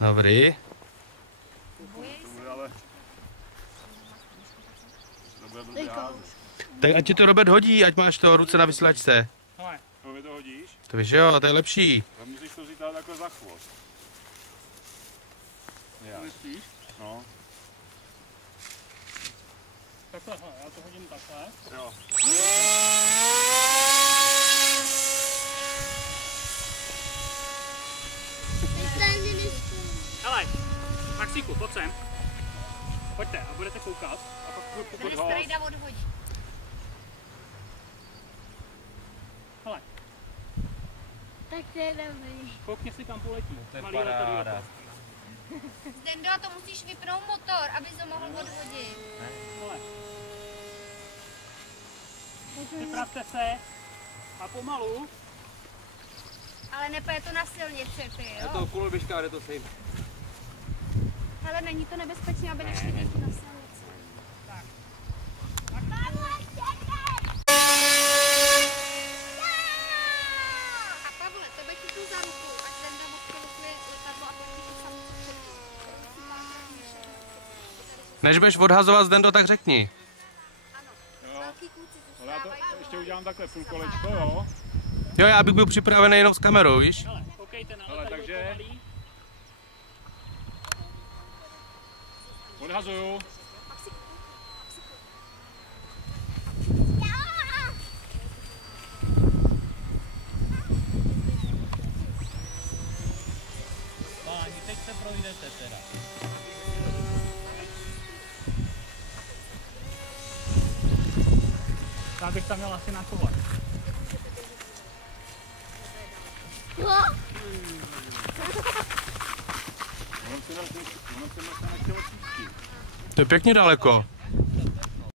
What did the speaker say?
Dobrý. Tak ať ti to Robert hodí, ať máš to ruce na vysílačce. Hele, to mi to hodíš? To víš, jo, to je lepší. A musíš to vzít takhle za chvost. Myslíš? No. Takhle, hele, já to hodím takhle. Jo. Hele, Maxíku, pojď sem. Pojďte a budete koukat. A pak pokud ho... Strejda odhodí. Hele. Tak to je dobrý. Koukni si kam poletí. To je Malý paráda. Zdendo, a to musíš vypnout motor, aby to mohl odhodit. Hele. Připravte se. A pomalu. Ale nepoje to na silnici, ty, jo? Je to koloběžka, jde to sejme. Hele, není to nebezpečné, aby nešli děti na silnici. Tak. A Pavle, tebe chytnu za ruku, ať Zdenda moc kolukne letadlo a pokud sam Než budeš odhazovat Zdendo, tak řekni. ano, Jo. velký kluci Ale já to zůstávají ještě udělám takhle půl kolečko, jo? Jo, já bych byl připravený jenom s kamerou, víš? Hele, koukejte na letadlo, takže... Odhazuju. Páni, teď se projdete teda. Já bych tam měl asi nakovat. To je pěkně daleko.